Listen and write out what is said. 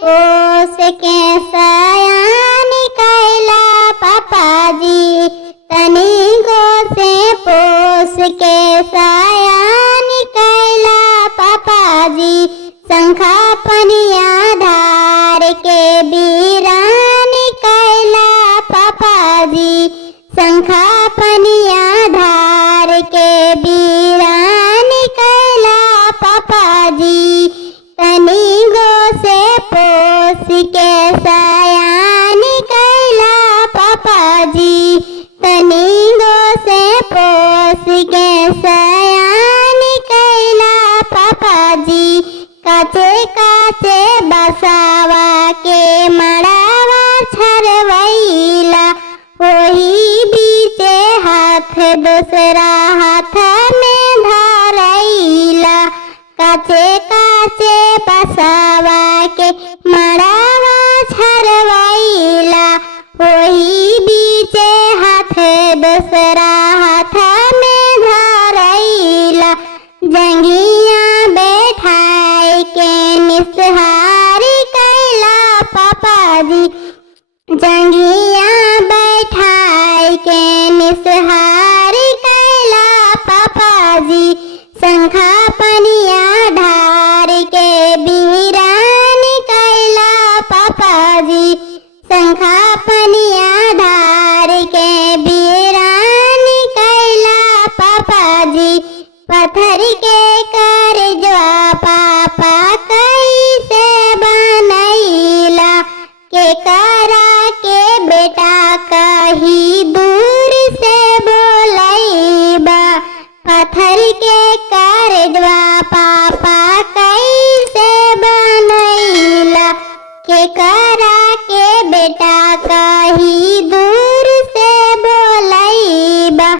पोस के सयान कैला पापाजी, तनी गो से पोस के सयान कैला पापाजी, शंखा पनिया धार के बीरान कैला पापाजी, शंखा पनिया धार के बीरान कैला पापाजी, तनी गो से पोस के सयान कैला पापाजी, तनी गो से पोस के सयान कैला पापाजी, काचे काचे बसावा के मड़ावा छरवैला, वही बीचे हाथ दूसरा हाथ में धरैला, काचे काचे बसावा के मड़ावा छरवैला, वही बीचे हाथ दूसरा हाथ में धरैला, जंघिया बैठाई के निसहारी कैला पापाजी, जंघिया बैठाई के निसहारी कैला पापाजी, शंखा पनिया ढार के बीरान कैला पापाजी, शंखा पनिया ढार के बीरान कैला पापाजी, पत्थर के करजवा पापा कैसे बनैला, के करा के बेटा कहीं दूर से बोलैबा, पत्थर के करजवा पापा कैसे बनैला, के करा के बेटा कहीं